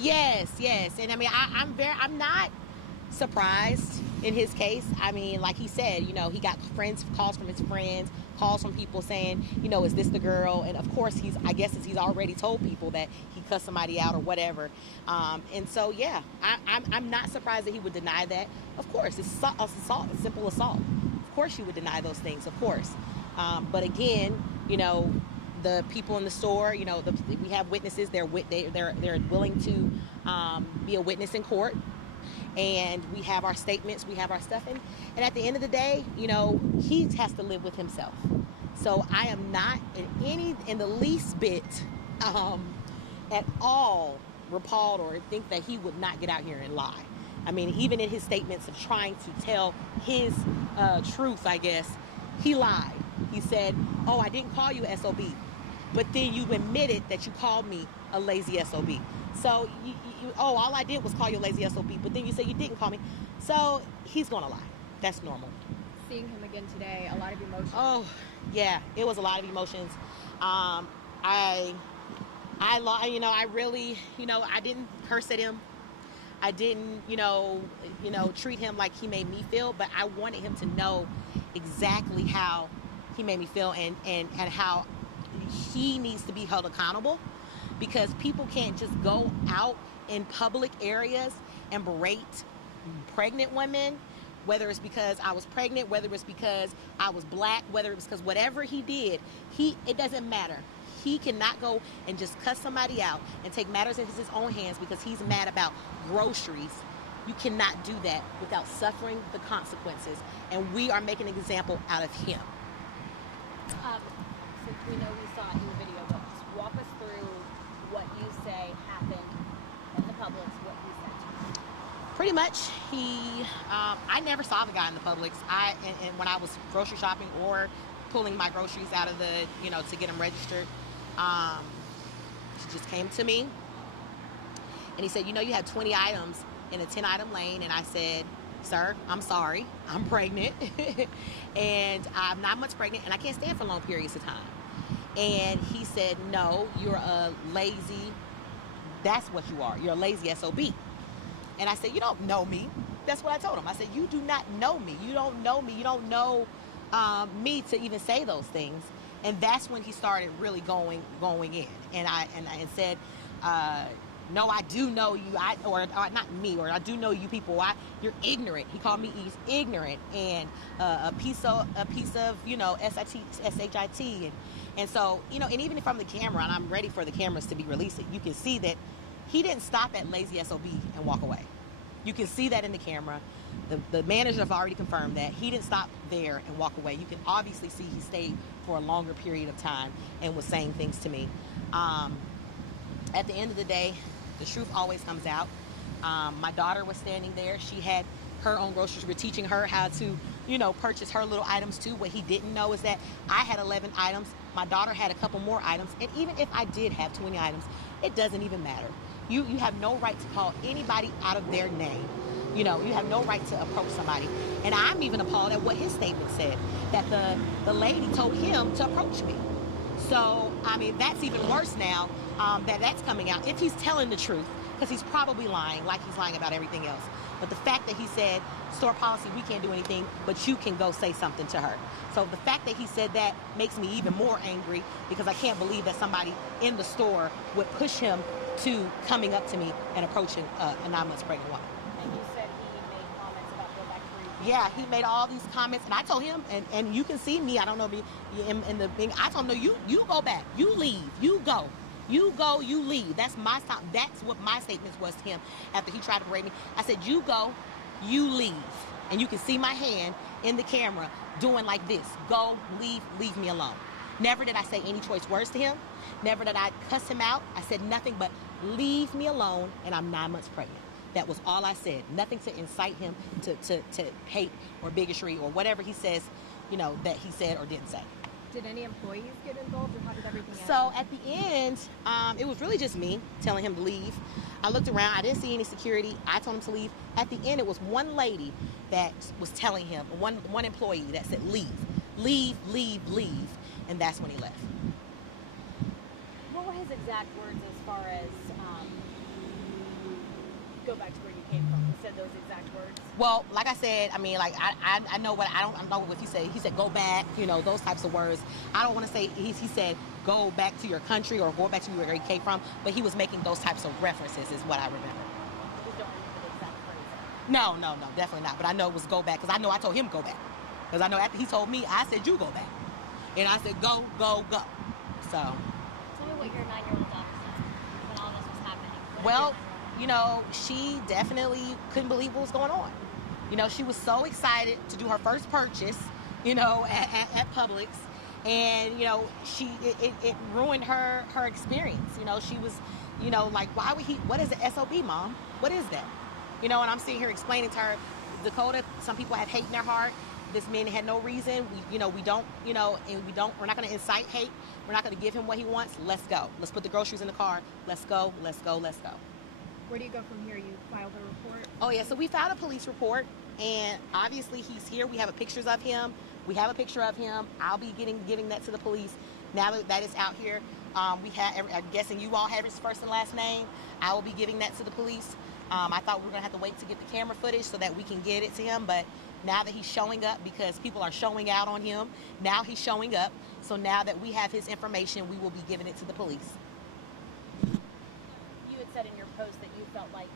Yes, yes. And I mean, I'm not surprised in his case. I mean, like he said, you know, he got calls from his friends, calls from people saying, you know, is this the girl? And of course, he's already told people that he cussed somebody out or whatever. And so, yeah, I'm not surprised that he would deny that. Of course, it's assault, a simple assault. Of course, you would deny those things, of course. But again, you know, the people in the store, you know, we have witnesses. They're willing to be a witness in court, and we have our statements, we have our stuff, and at the end of the day, you know, he has to live with himself. So I am not in the least bit at all repelled or think that he would not get out here and lie. I mean, even in his statements of trying to tell his truth, I guess, he lied. He said, oh, I didn't call you SOB. But then you admitted that you called me a lazy SOB. So, all I did was call you a lazy SOB. But then you say you didn't call me. So, he's going to lie. That's normal. Seeing him again today, a lot of emotions. Oh, yeah. It was a lot of emotions. I really, you know, I didn't curse at him. I didn't, you know, treat him like he made me feel. But I wanted him to know exactly how he made me feel and how he needs to be held accountable, because people can't just go out in public areas and berate pregnant women, whether it's because I was pregnant, whether it's because I was black, whether it's because whatever he did, it doesn't matter. He cannot go and just cuss somebody out and take matters into his own hands because he's mad about groceries. You cannot do that without suffering the consequences, and we are making an example out of him. Since we know we saw it in the video, but just walk us through what you say happened in the Publix, what he said. Pretty much, I never saw the guy in the Publix. And when I was grocery shopping or pulling my groceries out of the, you know, to get them registered, he just came to me and he said, you know, you have 20 items in a 10-item lane. And I said, sir, I'm sorry, I'm pregnant and I'm not much pregnant and I can't stand for long periods of time. And he said, no, you're a lazy, that's what you are. You're a lazy SOB. And I said, you don't know me. That's what I told him. I said, you do not know me. You don't know me. You don't know me to even say those things. And that's when he started really going in. And I said, no, I do know you, or not me, or I do know you people. You're ignorant. He called me ignorant and a piece of you know, SHIT, and so, you know, and even if I'm the camera and I'm ready for the cameras to be released, you can see that he didn't stop at lazy SOB and walk away. You can see that in the camera. The manager have already confirmed that he didn't stop there and walk away. You can obviously see he stayed for a longer period of time and was saying things to me. At the end of the day, the truth always comes out. My daughter was standing there. She had her own groceries. We're teaching her how to, you know, purchase her little items too. What he didn't know is that I had 11 items. My daughter had a couple more items. And even if I did have 20 items, it doesn't even matter. You have no right to call anybody out of their name. You know, you have no right to approach somebody. And I'm even appalled at what his statement said, that the lady told him to approach me. So, I mean, that's even worse now that's coming out. If he's telling the truth, because he's probably lying, like he's lying about everything else. But the fact that he said, store policy, we can't do anything, but you can go say something to her. So the fact that he said that makes me even more angry, because I can't believe that somebody in the store would push him to coming up to me and approaching a 9 months pregnant woman. And you said he made comments about go back to where you Yeah, he made all these comments, and I told him, and you can see me, I don't know, in the thing, I told him, no, you go back, you leave, you go. You go, you leave. That's my stop. That's what my statement was to him after he tried to berate me. I said, you go, you leave. And you can see my hand in the camera doing like this. Go, leave me alone. Never did I say any choice words to him. Never did I cuss him out. I said nothing but leave me alone, and I'm 9 months pregnant. That was all I said. Nothing to incite him to hate or bigotry or whatever he says, you know, that he said or didn't say. Did any employees get involved, or how did everything end? So at the end, it was really just me telling him to leave. I looked around. I didn't see any security. I told him to leave. At the end, it was one lady that was telling him, one employee that said, leave, and that's when he left. What were his exact words as far as go back to where you came from? He said those exact words? Well, like I said, I mean, like I know what I don't know what he said. He said go back, you know, those types of words. I don't want to say he said go back to your country or go back to where you came from, but he was making those types of references is what I remember. You don't remember the exact phrase? No, definitely not. But I know it was go back because I know I told him go back. Because I know after he told me, I said you go back, and I said go. So. Tell me what your 9-year-old daughter said when all this was happening. Well, you know, she definitely couldn't believe what was going on. You know, she was so excited to do her first purchase, you know, at Publix. And, you know, it ruined her experience. You know, she was, you know, like, why would he, what is the SOB, Mom? What is that? You know, and I'm sitting here explaining to her, Dakota, some people have hate in their heart. This man had no reason. We're not going to incite hate. We're not going to give him what he wants. Let's go. Let's put the groceries in the car. Let's go. Where do you go from here? You filed a report? Oh, yeah. So we filed a police report, and obviously he's here. We have pictures of him. We have a picture of him. I'll be giving that to the police now that it's out here. I'm guessing you all have his first and last name. I will be giving that to the police. I thought we were going to have to wait to get the camera footage so that we can get it to him, but now that he's showing up, because people are showing out on him, now he's showing up. So now that we have his information, we will be giving it to the police. You had said in your post that you felt like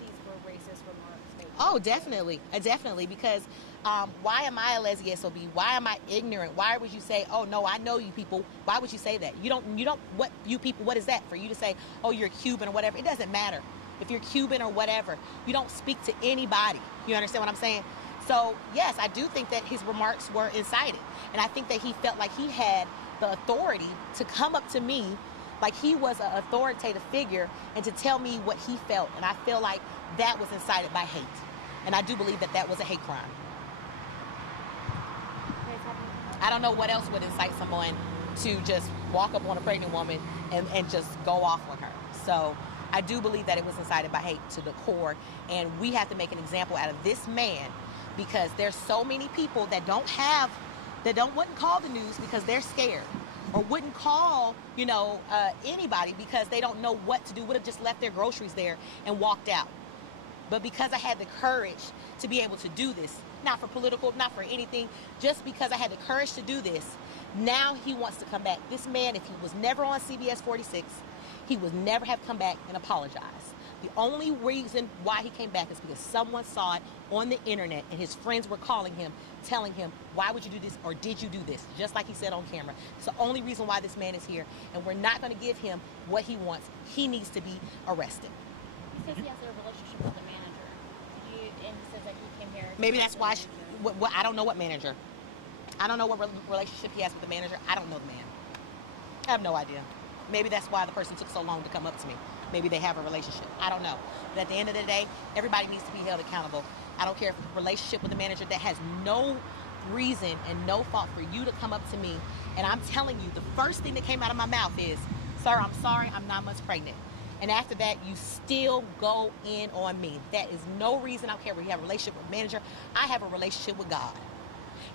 these were racist remarks made. Oh, definitely, because why am I a lesbian SOB? Why am I ignorant? Why would you say, oh no, I know you people? Why would you say that? You don't, what you people, what is that for you to say, oh, you're Cuban or whatever? It doesn't matter. If you're Cuban or whatever, you don't speak to anybody. You understand what I'm saying? So, yes, I do think that his remarks were incited. And I think that he felt like he had the authority to come up to me like he was an authoritative figure and to tell me what he felt. And I feel like that was incited by hate. And I do believe that that was a hate crime. I don't know what else would incite someone to just walk up on a pregnant woman and just go off with her. So I do believe that it was incited by hate to the core, and we have to make an example out of this man, because there's so many people that wouldn't call the news because they're scared, or wouldn't call, anybody because they don't know what to do, would have just left their groceries there and walked out. But because I had the courage to be able to do this, not for political, not for anything, just because I had the courage to do this, now he wants to come back. This man, if he was never on CBS 46, he would never have come back and apologized. The only reason why he came back is because someone saw it on the internet and his friends were calling him, telling him, why would you do this, or did you do this? Just like he said on camera. It's the only reason why this man is here, and we're not going to give him what he wants. He needs to be arrested. He says he has a relationship with the manager. And he says that he came here. Maybe that's why, I don't know what manager. I don't know what relationship he has with the manager. I don't know the man. I have no idea. Maybe that's why the person took so long to come up to me. Maybe they have a relationship. I don't know. But at the end of the day, everybody needs to be held accountable. I don't care if it's a relationship with a manager that has no reason and no fault for you to come up to me. And I'm telling you, the first thing that came out of my mouth is, sir, I'm sorry, I'm 9 months pregnant. And after that, you still go in on me. That is no reason. I don't care whether you have a relationship with a manager. I have a relationship with God.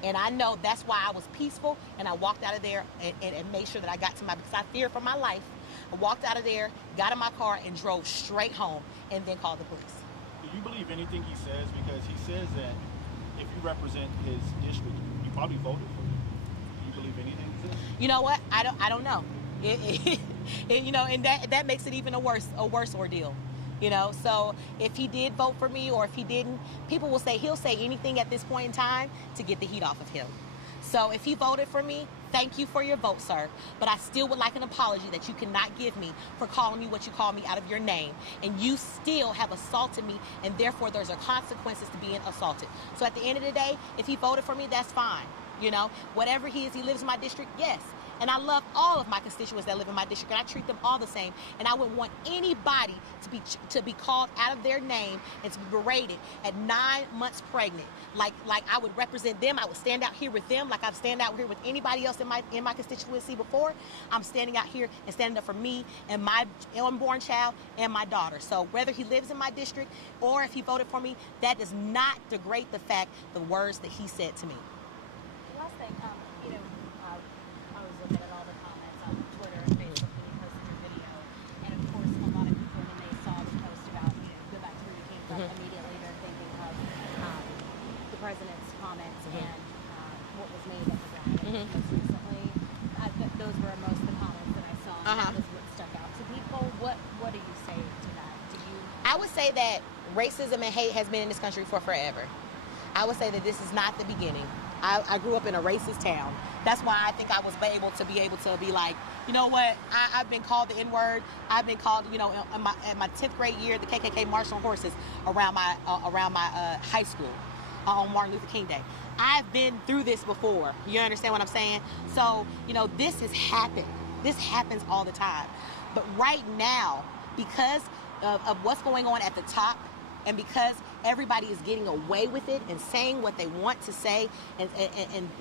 And I know that's why I was peaceful, and I walked out of there and made sure that I got to because I feared for my life. I walked out of there, got in my car, and drove straight home, and then called the police. Do you believe anything he says? Because he says that if you represent his district, you probably voted for him. Do you believe anything he says? You know what? I don't know. And that makes it even a worse ordeal. So if he did vote for me or if he didn't, people will say he'll say anything at this point in time to get the heat off of him. So if he voted for me, thank you for your vote, sir. But I still would like an apology that you cannot give me for calling me what you call me out of your name. And you still have assaulted me, and therefore there's consequences to being assaulted. So at the end of the day, if he voted for me, that's fine. Whatever he is, he lives in my district, yes. And I love all of my constituents that live in my district, and I treat them all the same. And I wouldn't want anybody to be called out of their name and to be berated at 9 months pregnant. Like I would represent them. I would stand out here with them like I've stand out here with anybody else in my constituency before. I'm standing out here and standing up for me and my unborn child and my daughter. So whether he lives in my district or if he voted for me, that does not degrade the fact, the words that he said to me. The last thing, I was looking at all the comments on Twitter and Facebook when you posted your video, and of course, a lot of people when they saw the post about you say that racism and hate has been in this country for forever. I would say that this is not the beginning. I grew up in a racist town. That's why I think I was able to be like, you know what? I've been called the N-word. I've been called, you know, in my 10th grade year, the KKK marched on horses around my high school on Martin Luther King Day. I've been through this before. You understand what I'm saying? So, you know, this has happened. This happens all the time. But right now, because of what's going on at the top, and because everybody is getting away with it and saying what they want to say and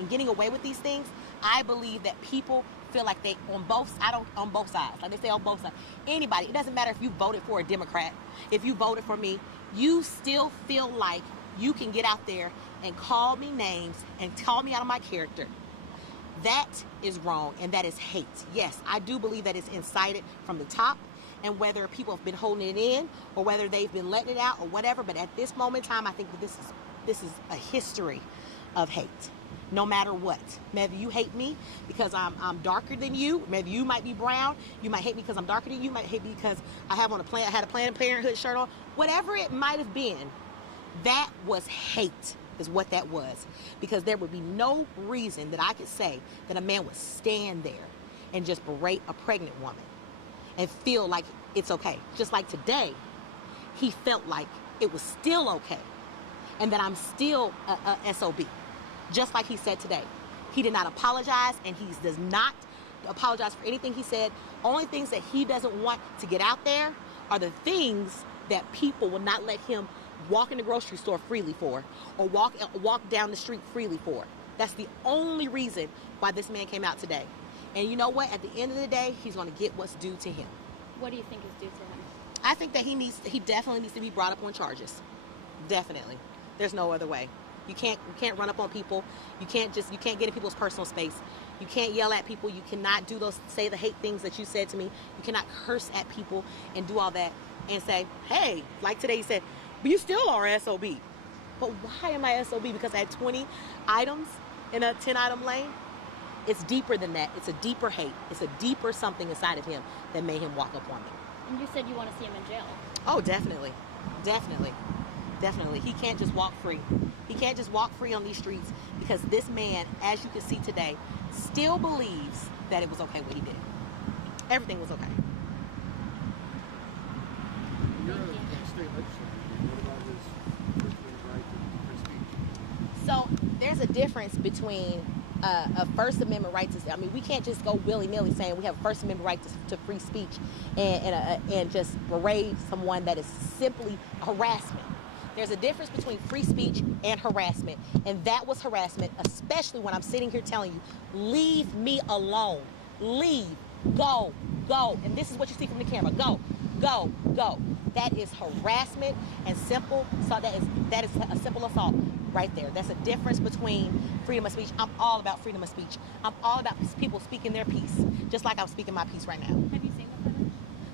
getting away with these things, I believe that people feel like they on both sides. Like they say on both sides. Anybody, it doesn't matter if you voted for a Democrat, if you voted for me, you still feel like you can get out there and call me names and call me out of my character. That is wrong, and that is hate. Yes, I do believe that it's incited from the top, and whether people have been holding it in or whether they've been letting it out or whatever, but at this moment in time, I think that this is a history of hate. No matter what. Whether you hate me because I'm darker than you, maybe you might be brown, you might hate me because I'm darker than you, you might hate me because I had a Planned Parenthood shirt on, whatever it might have been, that was hate is what that was. Because there would be no reason that I could say that a man would stand there and just berate a pregnant woman and feel like it's okay. Just like today, he felt like it was still okay and that I'm still a SOB. Just like he said today. He did not apologize, and he does not apologize for anything he said. Only things that he doesn't want to get out there are the things that people will not let him walk in the grocery store freely for, or walk down the street freely for. That's the only reason why this man came out today. And you know what? At the end of the day, he's going to get what's due to him. What do you think is due to him? I think that he definitely needs to be brought up on charges. Definitely. There's no other way. You can't run up on people. You can't get in people's personal space. You can't yell at people. You cannot say the hate things that you said to me. You cannot curse at people and do all that and say, hey, like today you said, but you still are SOB. But why am I SOB? Because I had 20 items in a 10-item lane? It's deeper than that. It's a deeper hate. It's a deeper something inside of him that made him walk up on me. And you said you want to see him in jail. Oh, definitely. Definitely. Definitely. He can't just walk free. He can't just walk free on these streets because this man, as you can see today, still believes that it was okay what he did. Everything was okay. You're a state legislator. What about his right to free speech? So there's a difference between a First Amendment right to, I mean, we can't just go willy-nilly saying we have a First Amendment right to free speech and just berate someone that is simply harassment. There's a difference between free speech and harassment, and that was harassment, especially when I'm sitting here telling you, leave me alone. Leave. Go. Go. And this is what you see from the camera. Go. Go. Go. That is harassment and simple. So that is a simple assault right there. That's a difference between freedom of speech. I'm all about freedom of speech. I'm all about people speaking their piece, just like I'm speaking my piece right now. Have you seen the footage?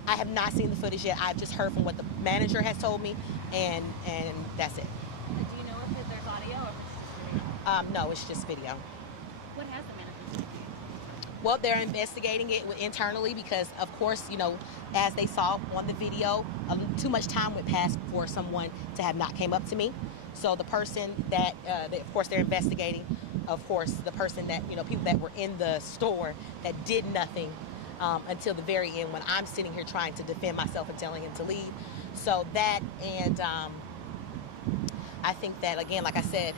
I have not seen the footage yet. I've just heard from what the manager has told me, and that's it. Do you know if there's audio or if it's just video? No, it's just video. What has the manager said? Well, they're investigating it internally because, of course, you know, as they saw on the video, too much time went past for someone to have not came up to me. So the person that, of course, they're investigating, of course, the person that, you know, people that were in the store that did nothing until the very end when I'm sitting here trying to defend myself and telling him to leave. So that, and I think that, again, like I said,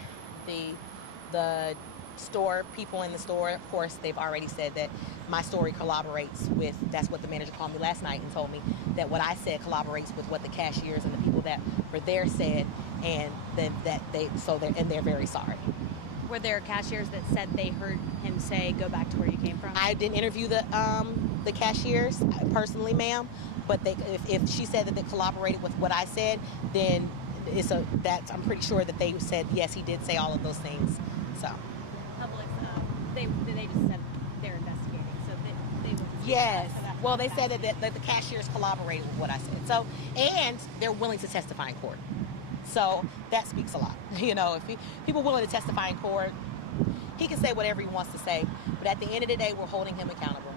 the store, people in the store, of course, they've already said that my story collaborates with, that's what the manager called me last night and told me that what I said collaborates with what the cashiers and the people that were there said, and then that they're very sorry. Were there cashiers that said they heard him say, go back to where you came from? I didn't interview the cashiers personally, ma'am, but if she said that they collaborated with what I said, then I'm pretty sure that they said, yes, he did say all of those things, so. Public, they just said they're investigating, so they would. Yes. Well, they said that the cashiers collaborated with what I said. So, and they're willing to testify in court. So that speaks a lot. You know, if people willing to testify in court, he can say whatever he wants to say. But at the end of the day, we're holding him accountable.